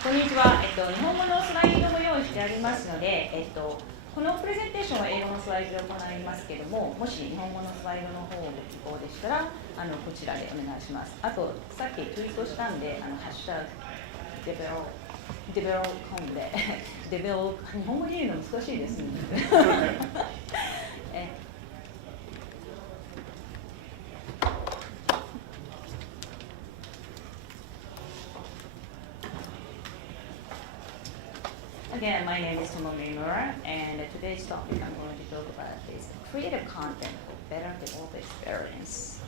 こんにちは、日本語のスライドも用意してありますので、このプレゼンテーションは英語のスライドで行いますけども、もし日本語のスライドの方をご希望でしたら、こちらでお願いします。あと、さっきツイートしたんで、ハッシュタグ、DevRelCon で、日本語で言うの難しいですね。Again, my name is Tomomi Imura, and today's topic I'm going to talk about is creative content for better developer experience.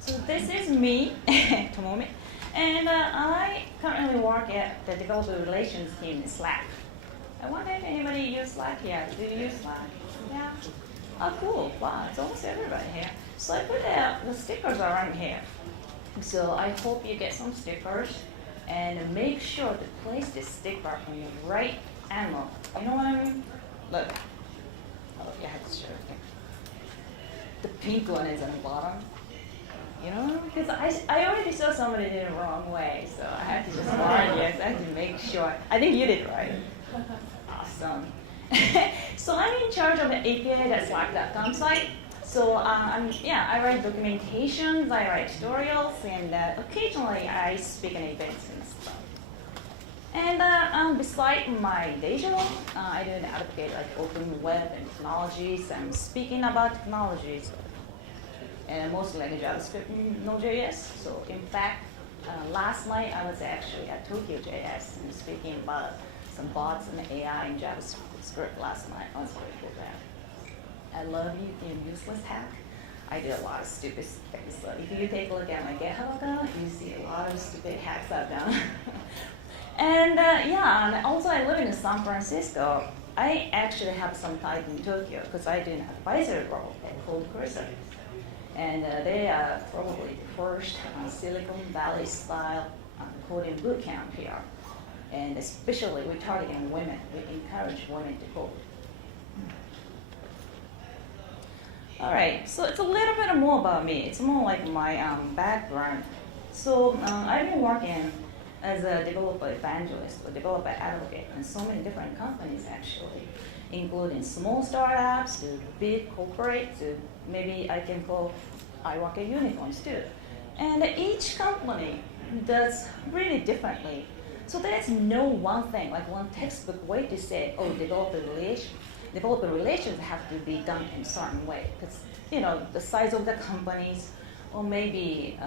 So this is me, Tomomi, and I currently work at the developer relations team in Slack. I wonder if anybody uses Slack here. Do you use Slack? Yeah? Oh, cool. Wow, it's almost everybody here. So I put the stickers around here. So I hope you get some stickers and make sure to place the sticker on the right angle. You know what I mean? Look. Oh, yeah, I have to show it. The pink one is on the bottom. You know, because I already saw somebody did it the wrong way, so I had to just warn you. I had to make sure. I think you did right. Awesome. So I'm in charge of the API at Slack.com site. So I write documentations, I write tutorials, and occasionally I speak in events and stuff. And besides my day job, I do advocate like open web and technologies. I'm speaking about technologies, and mostly like JavaScript and Node.js. So in fact, last night I was actually at Tokyo JS and speaking about some bots and AI in JavaScript last night. I was very cool there. I love you in useless hack. I did a lot of stupid things. So if you take a look at my GitHub account, you see a lot of stupid hacks I've done. And and also I live in San Francisco. I actually have some ties in Tokyo because I do an advisory role at Code Cursor. And they are probably the first Silicon Valley style coding bootcamp here. And especially we're targeting women. We encourage women to code. All right, so it's a little bit more about me. It's more like my background. So I've been working as a developer evangelist or developer advocate in so many different companies actually, including small startups to big corporate to maybe I work at unicorns too. And each company does really differently. So there's no one thing, like one textbook way to say, oh, developer relations have to be done in a certain way because the size of the companies or maybe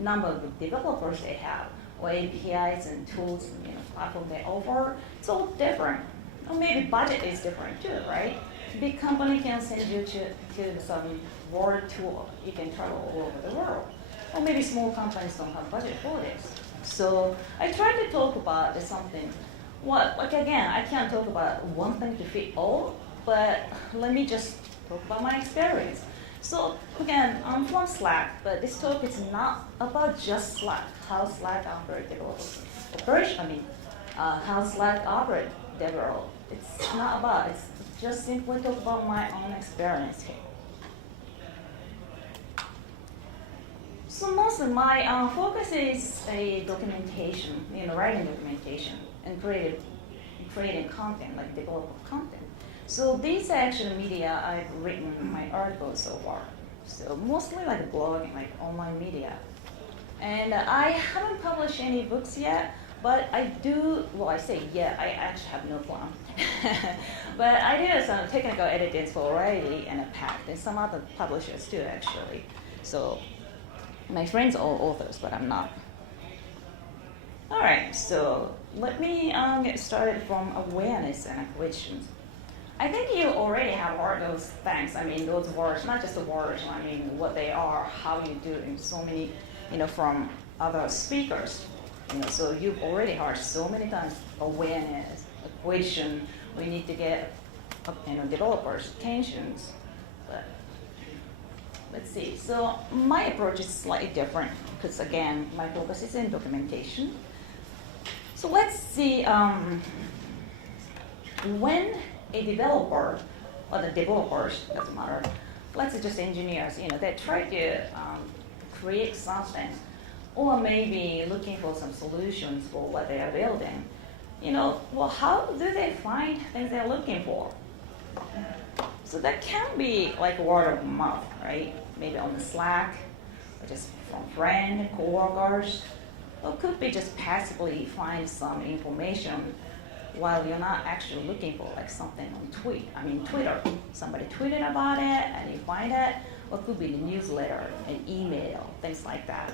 number of developers they have or APIs and tools and platform they offer, it's all different. Or maybe budget is different too, right? Big company can send you to some world tour. You can travel all over the world. Or maybe small companies don't have budget for this. So I try to talk about something. Again, I can't talk about one thing to fit all, but let me just talk about my experience. So again, I'm from Slack, but this talk is not about just Slack, how Slack operates how Slack operates DevRel. It's not about, it's just simply talk about my own experience here. So most of my focus is documentation, writing documentation and creating content, like developer content. So these are actually media I've written my articles so far. So mostly like blogging, like online media. And I haven't published any books yet, but I do, I actually have no plan. But I do some technical editings for O'Reilly and Pact and some other publishers too, actually. So my friends are all authors, but I'm not. All right, so let me get started from awareness and questions. I think you already have heard those things. I mean, those words, not just the words, I mean, what they are, how you do it, and so many, from other speakers. So you've already heard so many times awareness, equation. We need to get, developers' attentions. But let's see. So my approach is slightly different because, again, my focus is in documentation. So let's see when a developer, or the developers, doesn't matter, let's say just engineers, they try to create something, or maybe looking for some solutions for what they are building, well, how do they find things they're looking for? So that can be like word of mouth, right? Maybe on the Slack, or just from friends, coworkers, or it could be just passively find some information while you're not actually looking for like something on Twitter. Somebody tweeted about it and you find it, or it could be the newsletter, an email, things like that.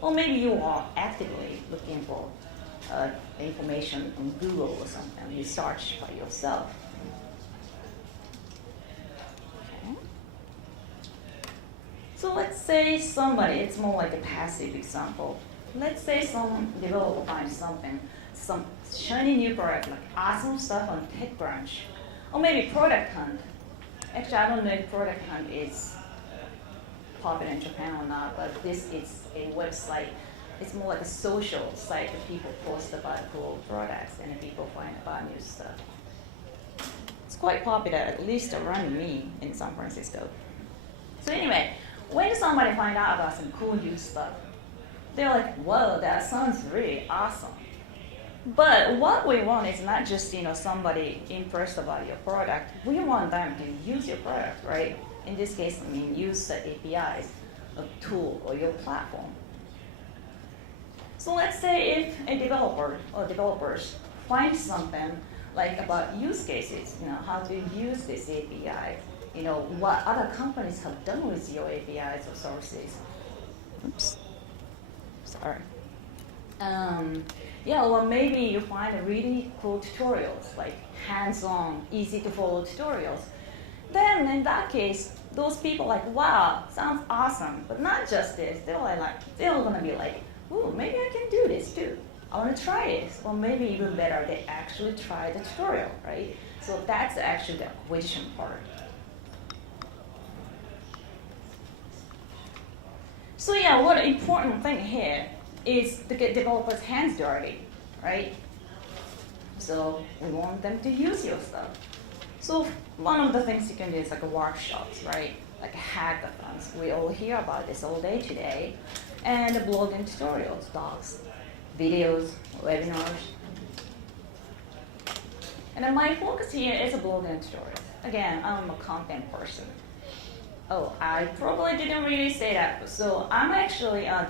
Or maybe you are actively looking for information on Google or something. You search by yourself. Okay. So let's say somebody, it's more like a passive example. Let's say some developer finds something, some shiny new product, like awesome stuff on TechCrunch, or maybe Product Hunt. Actually, I don't know if Product Hunt is popular in Japan or not, but this is a website. It's more like a social site that people post about cool products and people find about new stuff. It's quite popular, at least around me in San Francisco. So anyway, when somebody finds out about some cool new stuff, they're like, whoa, that sounds really awesome. But what we want is not just somebody impressed about your product. We want them to use your product, right? In this case, use the APIs of tool or your platform. So let's say if a developer or developers find something like about use cases, how to use this API, what other companies have done with your APIs or services. Oops, sorry. Or maybe you find really cool tutorials, like hands-on, easy to follow tutorials. Then in that case, those people wow, sounds awesome. But not just this, they're gonna be like, ooh, maybe I can do this too. I wanna try this. Or maybe even better, they actually try the tutorial, right? So that's actually the acquisition part. So what an important thing here is to get developers' hands dirty, right? So we want them to use your stuff. So one of the things you can do is like workshops, right? Like hackathons. We all hear about this all day today. And blogging tutorials, docs, videos, webinars. And then my focus here is a blogging tutorial. Again, I'm a content person. Oh, I probably didn't really say that. So I'm actually a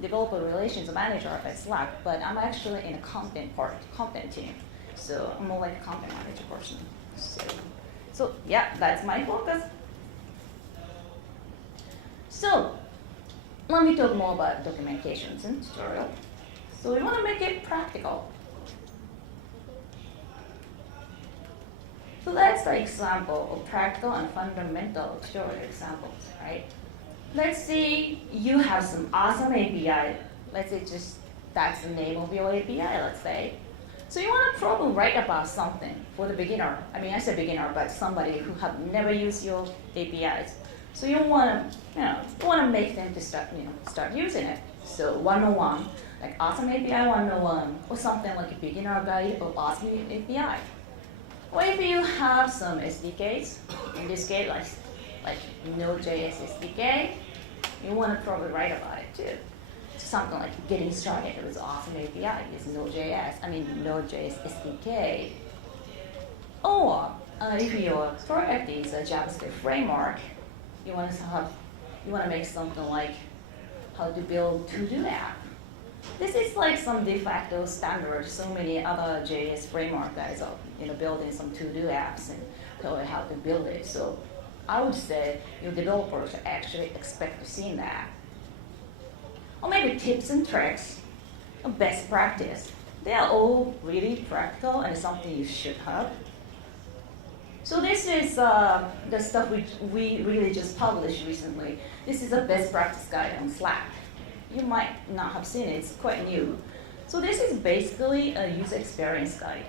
developer relations manager at Slack, but I'm actually in a content team. So I'm more like a content manager person. So that's my focus. So let me talk more about documentations and tutorial. So we want to make it practical. So that's the example of practical and fundamental tutorial examples, right? Let's say you have some awesome API. Let's say that's the name of your API, let's say. So you want to probably write about something for the beginner. I say beginner, but somebody who have never used your APIs. So you want to make them to start using it. So 101, like awesome API 101, or something like a beginner guide of awesome API. Or if you have some SDKs, in this case like Node.js SDK, you want to probably write about it too. Something like getting started with awesome API is Node.js SDK. Or if your project is a JavaScript framework, you want to make something like how to build to-do app. This is like some de facto standard. So many other JS framework guys are building some to-do apps and tell you how to build it. So I would say your developers actually expect to see that. Or maybe tips and tricks, or best practice. They are all really practical and something you should have. So this is the stuff which we really just published recently. This is a best practice guide on Slack. You might not have seen it, it's quite new. So this is basically a user experience guide,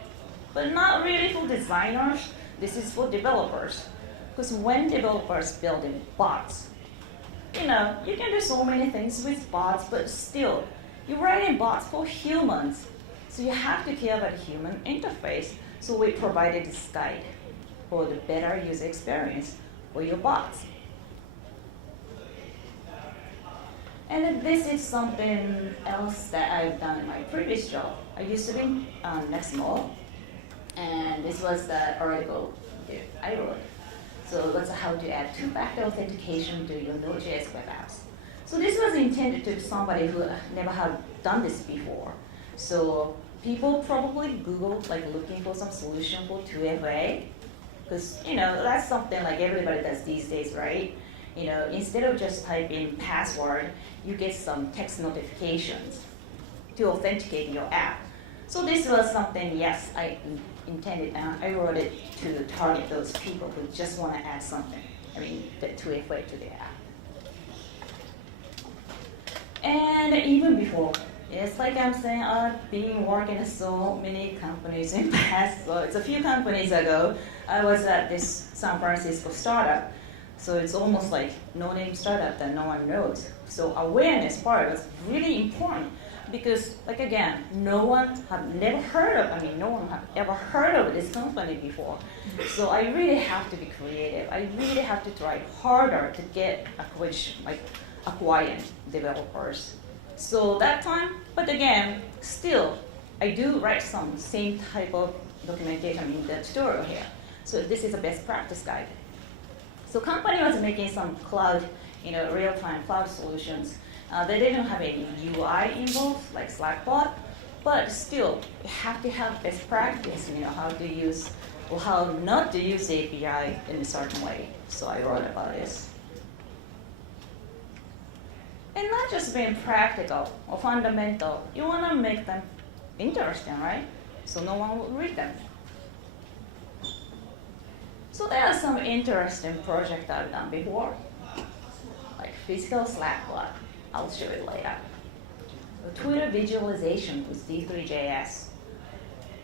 but not really for designers. This is for developers. Because when developers building bots, you can do so many things with bots, but still, you're writing bots for humans. So you have to care about human interface. So we provided this guide for the better user experience for your bots. And then this is something else that I've done in my previous job. I used to be next mall, and this was the article I wrote. So that's how to add two-factor authentication to your Node.js web apps. So this was intended to somebody who never had done this before. So people probably Googled like looking for some solution for 2FA, because that's something like everybody does these days, right? Instead of just typing password, you get some text notifications to authenticate your app. So this was something, yes, I intended, I wrote it to target those people who just want to add something, the 2FA to their app. And even before, it's like I'm saying, I've been working at so many companies in the past. So it's a few companies ago, I was at this San Francisco startup. So it's almost like no-name startup that no one knows. So awareness part was really important because, like again, no one have never heard of, no one have ever heard of this company before. So I really have to be creative. I really have to try harder to get acquiring developers. So that time, but again, still, I do write some same type of documentation in the tutorial here. So this is a best practice guide. So company was making some cloud, real-time cloud solutions. They didn't have any UI involved, like Slackbot, but still, you have to have best practice, how to use, or how not to use the API in a certain way. So I wrote about this. And not just being practical or fundamental, you want to make them interesting, right? So no one will read them. So there are some interesting projects I've done before, like physical Slackbot. I'll show it later. Twitter visualization with D3.js.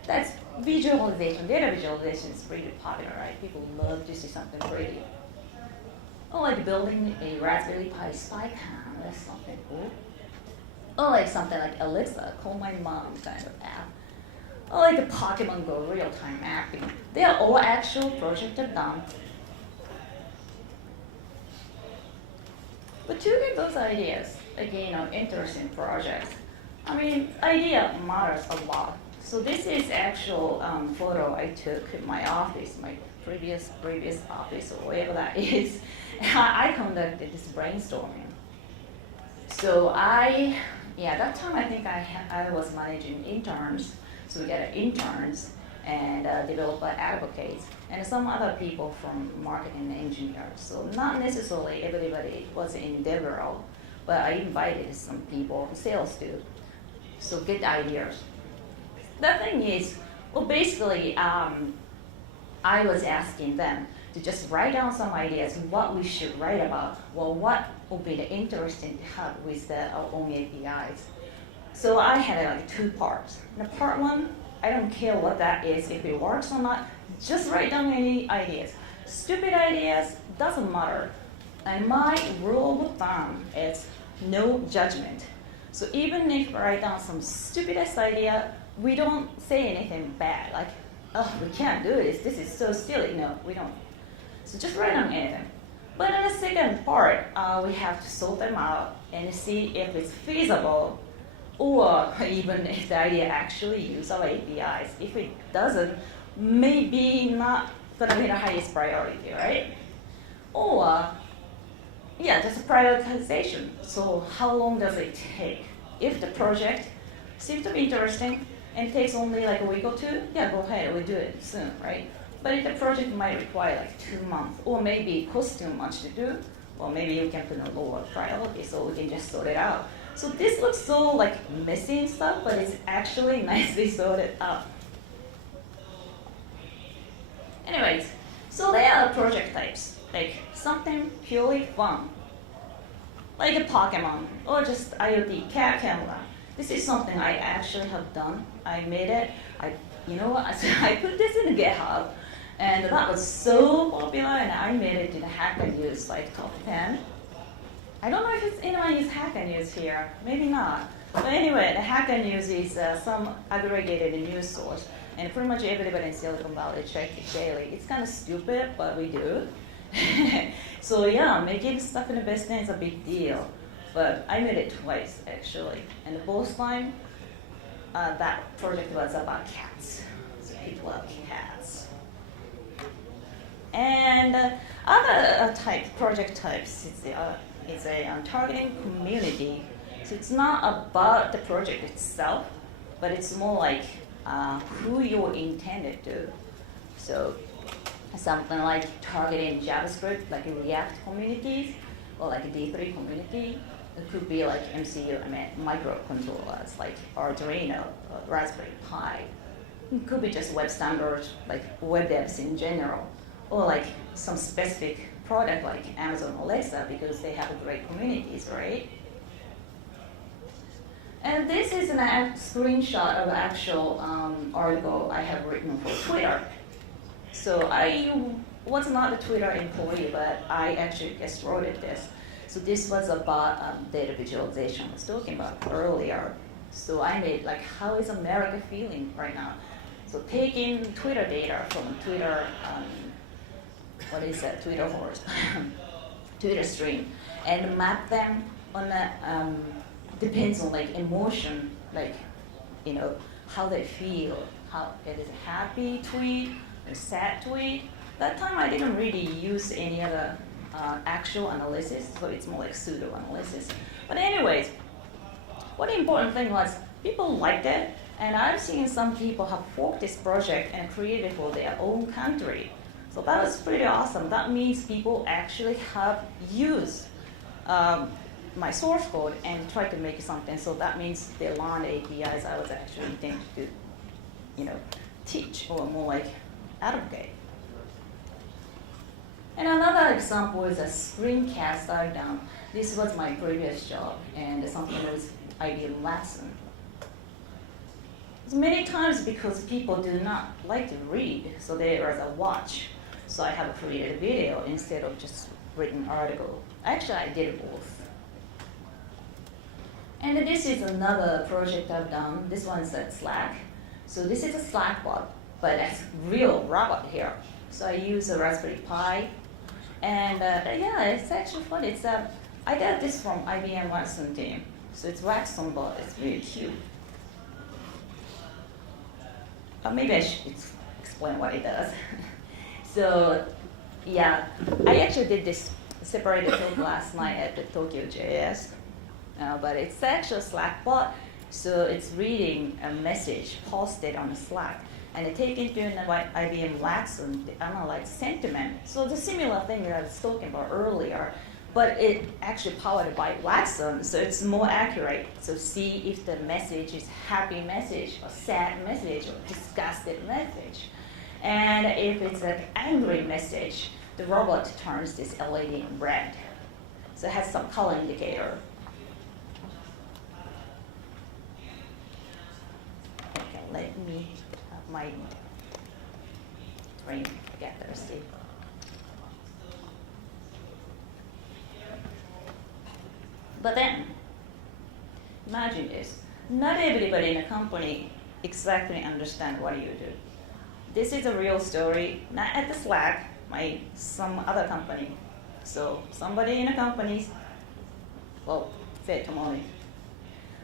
That's visualization. Data visualization is pretty popular, right? People love to see something pretty. Or like building a Raspberry Pi spy cam. That's something cool. Or like something like Alexa, call my mom kind of app. Or like the Pokemon Go real-time mapping. They are all actual projects I've done. But to get those ideas, again, interesting projects, idea matters a lot. So this is actual photo I took in my office, my previous office, or whatever that is. I conducted this brainstorming. So that time I think I was managing interns. So we got interns and developer advocates and some other people from marketing engineers. So not necessarily everybody was in DevRel, but I invited some people, sales too. So get ideas. The thing is, basically, I was asking them to just write down some ideas, what we should write about, what would be the interesting to have with our own APIs. So I had two parts. The part one, I don't care what that is, if it works or not, just write down any ideas. Stupid ideas, doesn't matter. And my rule of thumb is no judgment. So even if I write down some stupidest idea, we don't say anything bad, like, oh, we can't do this is so silly. No, we don't. So just write down anything. But in the second part, we have to sort them out and see if it's feasible, or even if the idea actually uses our APIs. If it doesn't, maybe not gonna be the highest priority, right? Or, just a prioritization. So how long does it take? If the project seems to be interesting and it takes only like a week or two, go ahead, we'll do it soon, right? But if the project might require like 2 months, or maybe it costs too much to do, or maybe you can put a lower priority so we can just sort it out. So this looks so like messy and stuff, but it's actually nicely sorted out. Anyways, so there are project types, like something purely fun, like a Pokemon, or just IoT cat camera. This is something I actually have done. I made it. I put this in GitHub, and that was so popular, and I made it to the Hacker News like top 10. I don't know if anyone uses Hacker News here. Maybe not. But anyway, the Hacker News is some aggregated news source, and pretty much everybody in Silicon Valley checks it daily. It's kind of stupid, but we do. So making stuff in the best name is a big deal. but I made it twice actually, and both time that project was about cats. So people love cats. And other project types is a targeting community. So it's not about the project itself, but it's more like who you're intended to. So something like targeting JavaScript, like React communities, or like a D3 community. It could be like MCU, microcontrollers, like Arduino, or Raspberry Pi. It could be just web standards, like web devs in general, or like some specific product like Amazon Alexa, because they have great communities, right? And this is a screenshot of an actual article I have written for Twitter. So I was not a Twitter employee, but I actually just wrote this. So this was about data visualization I was talking about earlier. So I made like, how is America feeling right now? So taking Twitter data from Twitter, what is that, Twitter horse, Twitter stream, and map them on a, depends on like emotion, like, you know, how they feel, how it is a happy tweet, a sad tweet. That time I didn't really use any other actual analysis, so it's more like pseudo analysis. But anyways, what the important thing was, people liked it, and I've seen some people have forked this project and created for their own country. So that was pretty awesome. That means people actually have used my source code and tried to make something. So that means they learned APIs I was actually intended to, you know, teach, or more like advocate. And another example is a screencast I've done. This was my previous job, and something that was IBM Watson. Many times because people do not like to read, so there is a watch. So I have created a video instead of just written article. Actually, I did both. And this is another project I've done. This one's at Slack. So this is a Slack bot, but it's real robot here. So I use a Raspberry Pi. And yeah, it's actually fun. It's I got this from IBM Watson team. So it's Watson bot. It's really cute. Maybe I should explain what it does. So yeah, I actually did this separated talk last night at the Tokyo JS. But it's actually a Slack bot, so it's reading a message posted on Slack, and it takes into IBM Watson to analyze sentiment. So the similar thing that I was talking about earlier, but it actually powered by Watson, so it's more accurate. So see if the message is happy message, or sad message, or disgusted message. And if it's an angry message, the robot turns this LED red. So it has some color indicator. Okay, let me have my screen get thirsty. But then, imagine this. Not everybody in a company exactly understand what you do. This is a real story, not at the Slack, some other company. So somebody in a company, well, say Tomomi.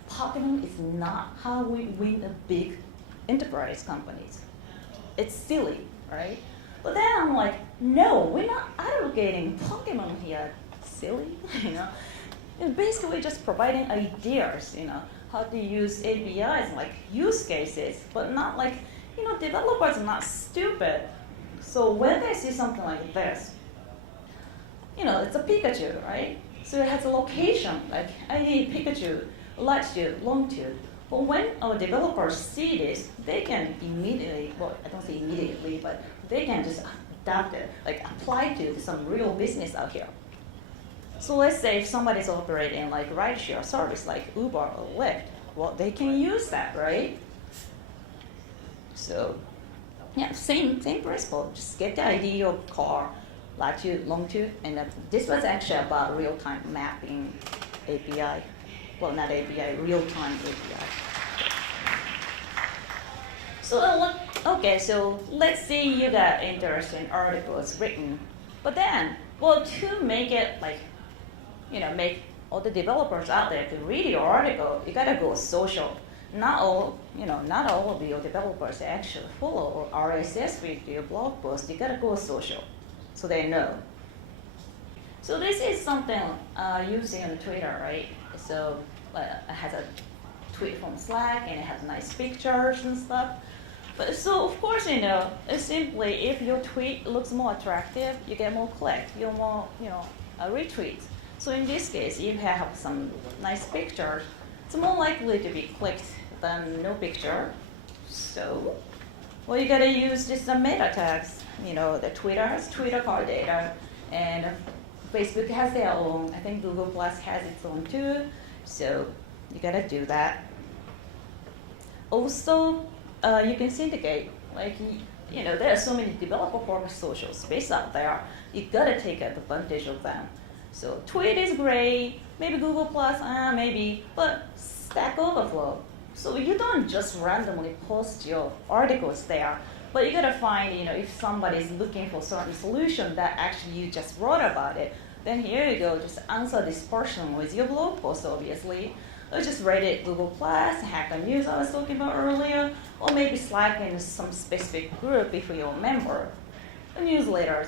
Pokemon is not how we win a big enterprise companies. It's silly, right? But then I'm like, no, we're not advocating Pokemon here. Silly, you know? It's basically just providing ideas, you know, how to use APIs, like use cases, but not like, you know, developers are not stupid. So when they see something like this, you know, it's a Pikachu, right? So it has a location, like I need Pikachu, latitude, longitude. But when our developers see this, they can immediately, well, I don't say immediately, but they can just adapt it, like apply to some real business out here. So let's say if somebody's operating like rideshare service like Uber or Lyft, well, they can use that, right? So, yeah, same principle. Just get the ID of car, latitude, longitude, and this was actually about real-time mapping API. Well, not API, real-time API. So, okay, so let's say you got interesting articles written, but then, well, to make it like, you know, make all the developers out there to read your article, you gotta go social. Not all of your developers actually follow or RSS feed your blog post. You gotta go social, so they know. So this is something using on Twitter, right? So it has a tweet from Slack, and it has nice pictures and stuff. But so of course, it's simply if your tweet looks more attractive, you get more clicks, you get more, retweets. So in this case, if you have some nice pictures, it's more likely to be clicked than no picture. So, well, you gotta use just some meta tags. The Twitter has Twitter card data, and Facebook has their own. I think Google Plus has its own too. So you gotta do that. Also, you can syndicate. There are so many developer-focused social space out there. You gotta take advantage of them. So Tweet is great. Maybe Google Plus, maybe, but Stack Overflow. So you don't just randomly post your articles there, but you gotta find, if somebody's looking for certain solution that actually you just wrote about it, then here you go, just answer this person with your blog post, obviously. Or just Reddit, Google Plus, Hacker News I was talking about earlier, or maybe Slack in some specific group if you're a member, the newsletters.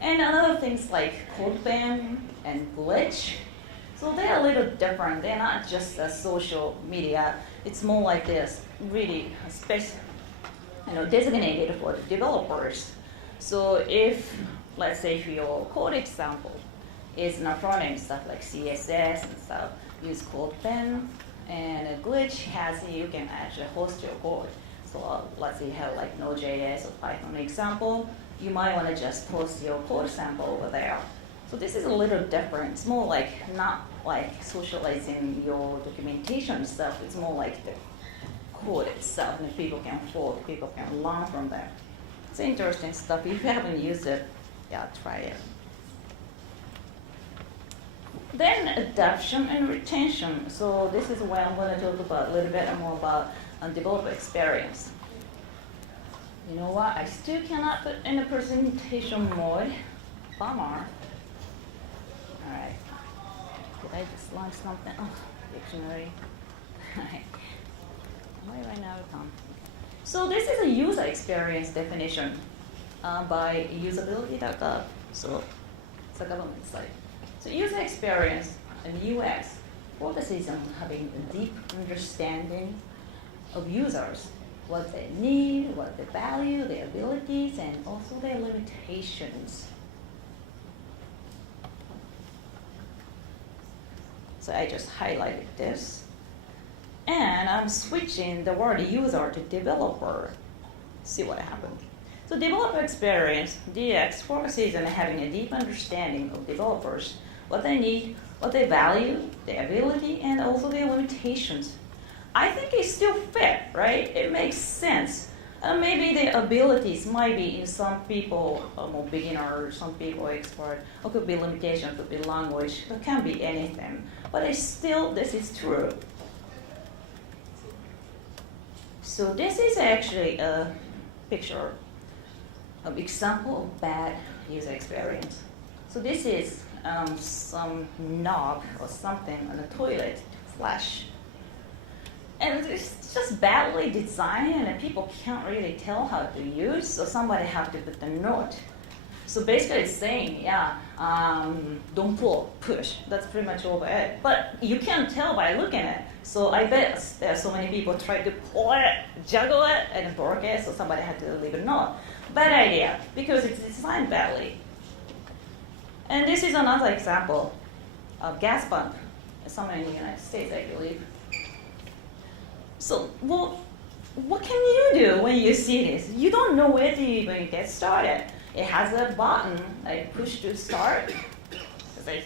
And other things like CodePen and Glitch. So they're a little different. They're not just a social media. It's more like this, really designated for the developers. So let's say if your code example is not front-end stuff like CSS and stuff, use CodePen, and a Glitch you can actually host your code. So let's say you have like Node.js or Python example, you might want to just post your code sample over there. So this is a little different. It's more like not like socializing your documentation stuff. It's more like the code itself, and people can follow, people can learn from that. It's interesting stuff. If you haven't used it, try it. Then adoption and retention. So this is where I'm going to talk about a little bit more about developer experience. You know what? I still cannot put in a presentation mode. Bummer. All right. Did I just launch something? Oh, dictionary. All right. Am I right now? So this is a user experience definition by usability.gov. So it's a government site. So user experience and UX focuses on having a deep understanding of users, what they need, what they value, their abilities, and also their limitations. So I just highlighted this. And I'm switching the word user to developer. See what happened. So developer experience, DX, focuses on having a deep understanding of developers, what they need, what they value, their ability, and also their limitations. I think it's still fit, right? It makes sense. Maybe the abilities might be in some people more beginner, some people expert, or could be limitation, could be language, it can be anything. But it's still, this is true. So this is actually a picture of example of bad user experience. So this is some knob or something on the toilet to flush. And it's just badly designed and people can't really tell how to use, so somebody have to put the note. So basically it's saying, don't pull, push. That's pretty much over it. But you can't tell by looking at it. So I bet there are so many people try to pull it, juggle it, and it broke it, so somebody had to leave a note. Bad idea, because it's designed badly. And this is another example of gas pump, somewhere in the United States, I believe. So, well, what can you do when you see this? You don't know where to even get started. It has a button, like push to start. It's like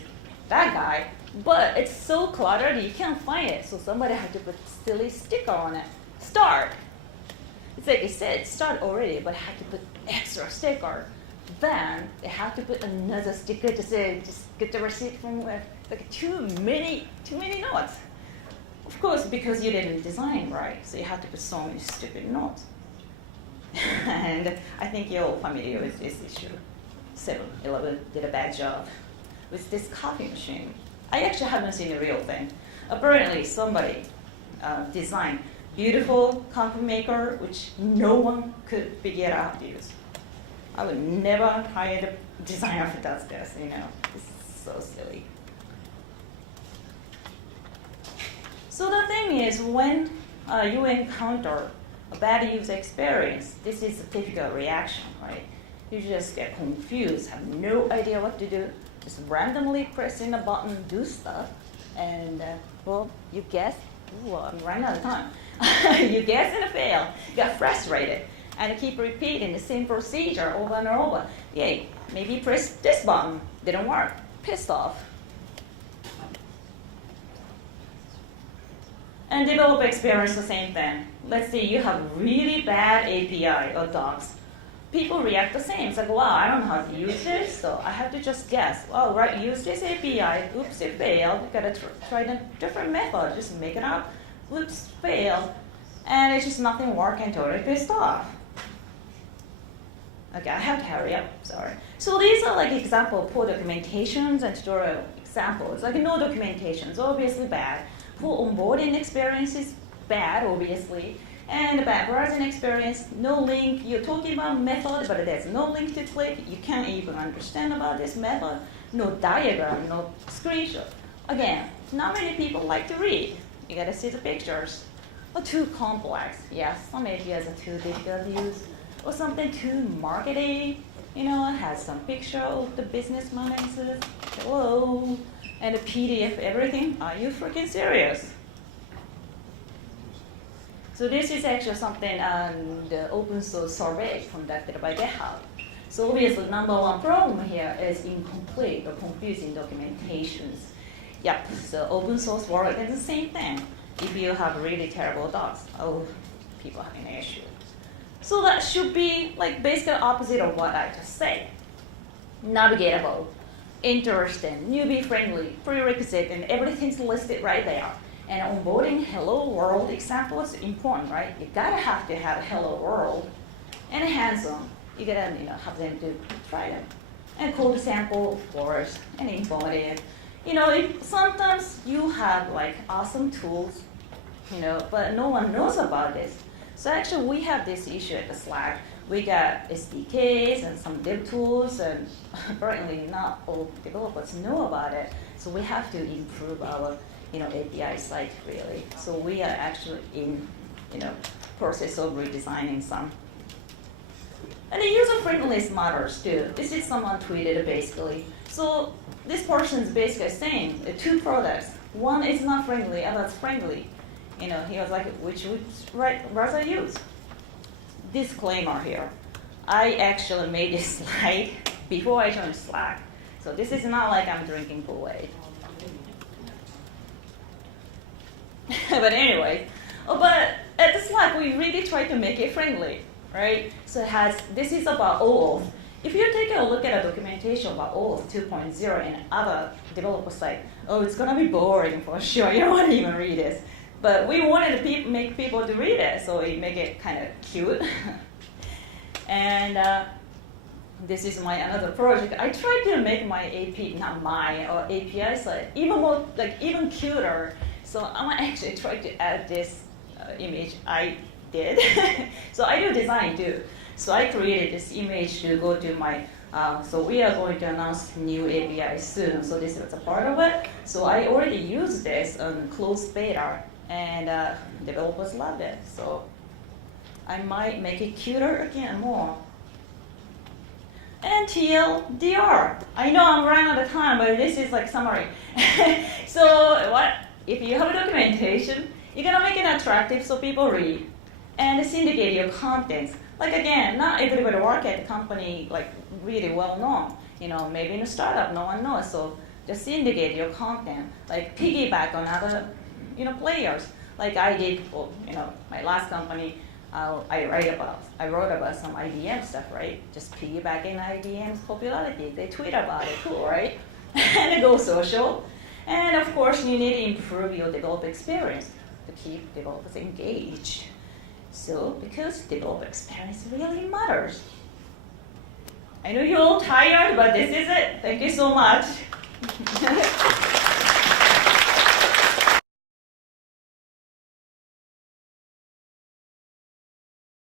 that guy. But it's so cluttered, you can't find it. So somebody had to put a silly sticker on it. Start. It's like it said start already, but had to put extra sticker. Then they have to put another sticker to say just get the receipt from like too many notes. Of course, because you didn't design right, so you have to put so many stupid notes. And I think you're all familiar with this issue. 7-Eleven did a bad job with this coffee machine. I actually haven't seen the real thing. Apparently, somebody designed beautiful coffee maker, which no one could figure out how to use. I would never hire a designer who does this, It's so silly. So the thing is, when you encounter a bad user experience, this is a typical reaction, right? You just get confused, have no idea what to do, just randomly pressing a button, do stuff, and you guess, I'm running out of time. You guess and fail, get frustrated, and keep repeating the same procedure over and over. Yay, maybe press this button, didn't work, pissed off. And developer experience, the same thing. Let's say you have really bad API or docs. People react the same. It's like, wow, I don't know how to use this, so I have to just guess. Oh, right, use this API. Oops, it failed. You gotta try a different method. Just make it up. Oops, failed. And it's just nothing working, totally pissed off. Okay, I have to hurry up, sorry. So these are like example pull documentations and tutorial examples. Like no documentation is obviously bad. Full onboarding experience is bad, obviously. And the bad browsing experience, no link. You're talking about method, but there's no link to click. You can't even understand about this method. No diagram, no screenshot. Again, not many people like to read. You gotta see the pictures. Or too complex. Yes, some APIs are too difficult to use. Or something too marketing. It has some picture of the business managers. Hello. And a PDF, everything. Are you freaking serious? So this is actually something the open source survey conducted by GitHub. So obviously, number one problem here is incomplete or confusing documentations. Yep, so open source world is the same thing. If you have really terrible docs, people have an issue. So that should be like basically opposite of what I just said. Navigatable, interesting, newbie friendly, prerequisite, and everything's listed right there. And onboarding hello world example is important, right? You gotta have to have a hello world and hands-on. You gotta have them to try them. And code sample, of course, and informative. Sometimes you have like awesome tools, but no one knows about this. So actually we have this issue at the Slack. We got SDKs and some dev tools, and apparently not all developers know about it. So we have to improve our API site really. So we are actually in process of redesigning some. And the user friendliness matters too. This is someone tweeted basically. So this person is basically saying two products. One is not friendly, other is friendly. He was like, which would rather use? Disclaimer here. I actually made this slide before I joined Slack. So this is not like I'm drinking Kool-Aid. But anyway, but at the Slack, we really try to make it friendly, right? So this is about OAuth. If you take a look at a documentation about OAuth 2.0 and other developer site, it's gonna be boring for sure. You don't want to even read this. But we wanted to make people to read it, so we make it kind of cute. And this is my another project. I tried to make my API site even more, even cuter. So I'm actually trying to add this image I did. So I do design too. So I created this image to go to my, so we are going to announce new API soon. So this is a part of it. So I already used this on closed beta, and developers loved it. So I might make it cuter again more. And TLDR. I know I'm running out of time, but this is like summary. So if you have a documentation, you're gonna make it attractive so people read. And syndicate your contents. Like again, not everybody work at the company really well known. Maybe in a startup, no one knows. So just syndicate your content. Like piggyback on other, players. Like I did for, my last company. I wrote about some IBM stuff, right? Just piggybacking IBM's popularity. They tweet about it, cool, right? And it goes social. And of course, you need to improve your developer experience to keep developers engaged. So, because developer experience really matters. I know you're all tired, but this is it. Thank you so much.